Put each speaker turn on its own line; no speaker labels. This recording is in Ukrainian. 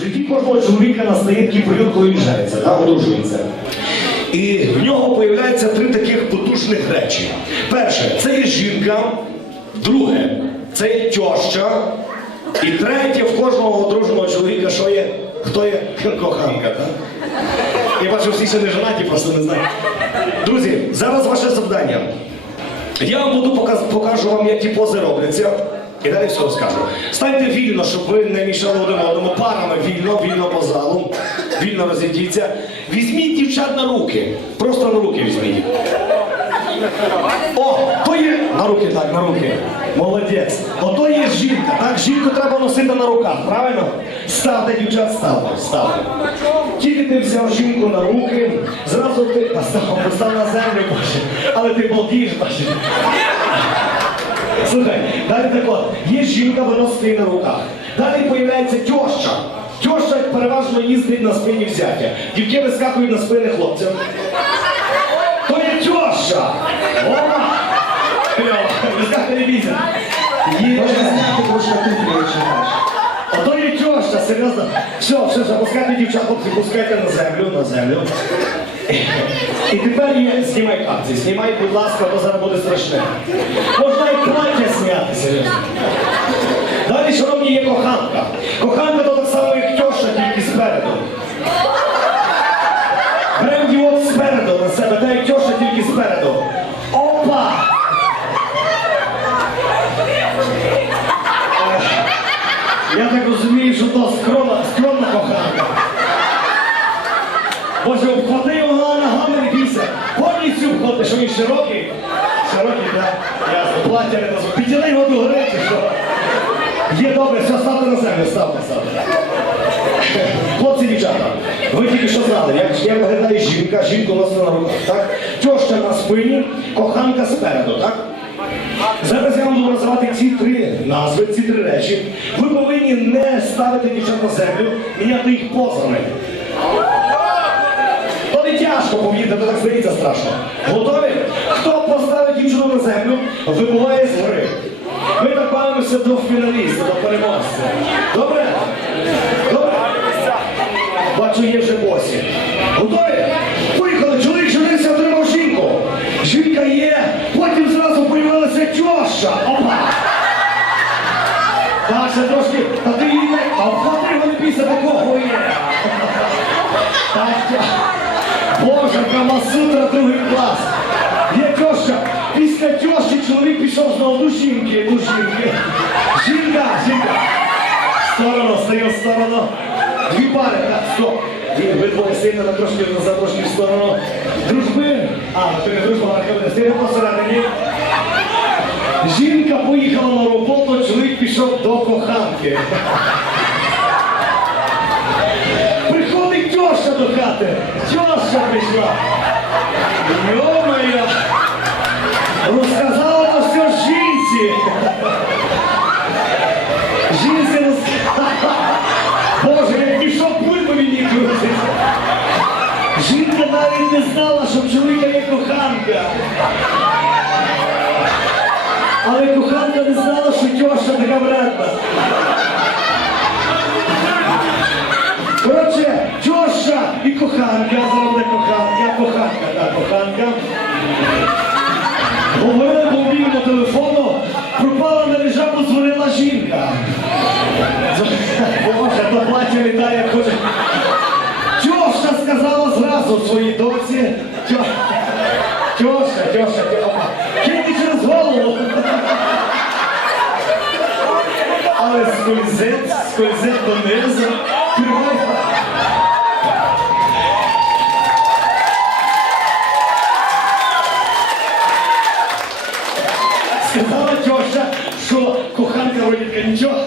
В житті кожного чоловіка настає такий період, коли він жениться, та, одружується. І в нього появляються три таких потужних речі. Перше, це є жінка. Друге, це є тьоща. І третє, в кожного одруженого чоловіка, що є? Хто є коханка, так? Я бачу, всі ще не женаті, просто не знаю. Друзі, зараз ваше завдання. Я вам буду показ, покажу вам, як ті пози робляться. І далі все розкажу. Станьте вільно, щоб ви не мішали один одному. Парами вільно, вільно по залу, вільно розійдіться. Візьміть дівчат на руки. Просто на руки візьміть. О, то є на руки, так, на руки. Молодець. Ото є жінка. Так, жінку треба носити на руках, правильно? Ставте, дівчат, ставте, ставте. Тільки ти взяв жінку на руки, зразу ти постав, постав на землю, боже. Але ти балдієш, бачиш. Слухай, далі так от, є жінка, виносить її на руках. Далі появляється тьоща. Тьоща переважно їздить на спині взяття. Дівки вискакують на спини хлопцям. То є тьоща! Телевізор. Ото є тьоща, серйозно. Все, все, все, пускайте дівчат, хлопці, пускайте на землю, на землю. І тепер є, знімай капці, знімай, будь ласка, бо зараз буде страшне. Плаття зняти. Далі, шановні, є коханка. Коханка то так само, як тьоща, тільки спереду. Беремо дівок спереду на себе, та як тьоща, тільки спереду. Опа! Я так розумію, що то скромна, скромна коханка. Боже, обхвати його ногами не бійся. Повністю входи, що він широкий. Плаття. Підтяни його до гори, чи що? Є добре, все, ставте на землю, ставте, ставте. Хлопці, дівчата, ви тільки що знали, як, як виглядає жінка, жінку носить на руках, так? Тьоща на спині, коханка спереду, так? Зараз я вам буду називати ці три назви, ці три речі. Ви повинні не ставити дівчат на землю, міняти їх позами. То тяжко повірте, то так здається страшно. Готові? Хто поставить дівчину на землю, вибуває з гри. Ми так бавимося до фіналіста, до переможця. Добре? Добре? Бачу, є вже босі. Готові? Поїхали, чоловік женився, отримав жінку. Жінка є, потім зразу появилася тьоща. Опа! Даша трошки, та ти її не, а вхвати його не бійся, такого є. Так, Боже, Камасутра, другий клас. До жінки, до жінки. Жінка, жінка. В Сторону, стає сторону. Дві пари, так, стоп. Ви двоє сильно на трошки назад, трошки в сторону. Дружби. А, ти не дружба, а кабінет. Стає посередині. Жінка поїхала на роботу, чоловік пішов до коханки. Приходить тьоща до хати. Тьоща прийшла. Йо-моє! Розказала то все жінці. Жінці розказала. Боже, як пішов пульпу мені крутить. Жінка навіть не знала, що чоловіка є коханка. Але коханка не знала, що тьоща така вредна. Коротше, тьоща і коханка, зараз коханка, коханка, так, коханка. Говорили по мобільному телефону, пропала мережа, подзвонила жінка. Боже, то плаття літає, хоче. Тьоща сказала зразу своїй доці. Тьоща. Через голову. Але скользить, скользить донизу. Сказала тьоща, що коханка родинка нічого.